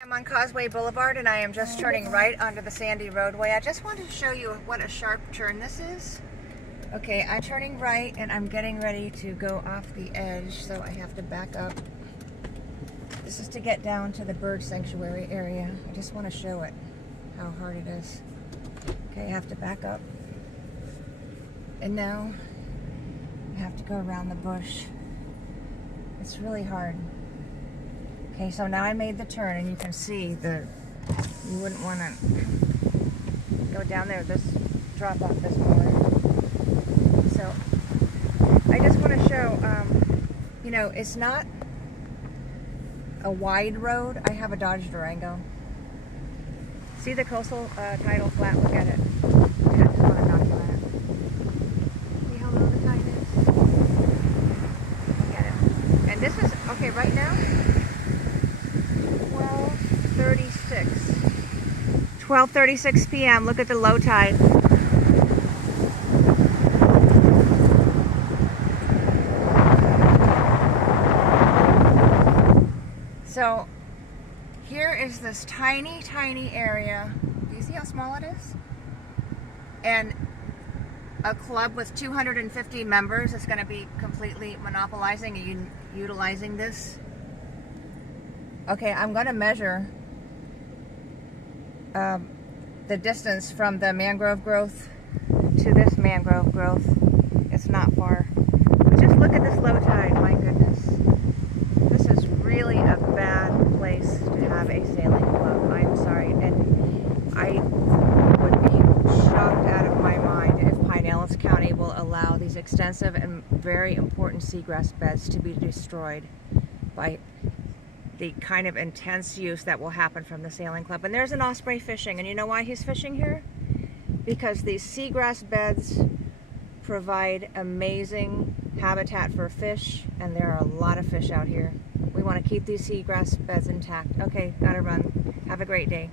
I'm on Causeway Boulevard and I am just turning right onto the sandy roadway. I just wanted to show you what a sharp turn this is. Okay, I'm turning right and I'm getting ready to go off the edge, so I have to back up. This is to get down to the bird sanctuary area. I just want to show it, how hard it is. Okay, I have to back up. And now I have to go around the bush. It's really hard. Okay, so now I made the turn and you can see you wouldn't want to go down there, drop off this more. So I just want to show, it's not a wide road. I have a Dodge Durango. See the coastal tidal flat? Look at it. I just want to document it. See how low the tide is? Look at it. And this is, okay, right now, 12:36 p.m. Look at the low tide. So here is this tiny, tiny area. Do you see how small it is? And a club with 250 members is going to be completely monopolizing and utilizing this. Okay, I'm going to measure the distance from the mangrove growth to this mangrove growth. It's not far. But just look at this low tide, my goodness. This is really a bad place to have a sailing club. I'm sorry. And I would be shocked out of my mind if Pinellas County will allow these extensive and very important seagrass beds to be destroyed by the kind of intense use that will happen from the sailing club. And there's an osprey fishing, and you know why he's fishing here? Because these seagrass beds provide amazing habitat for fish, and there are a lot of fish out here. We want to keep these seagrass beds intact. Okay, gotta run. Have a great day.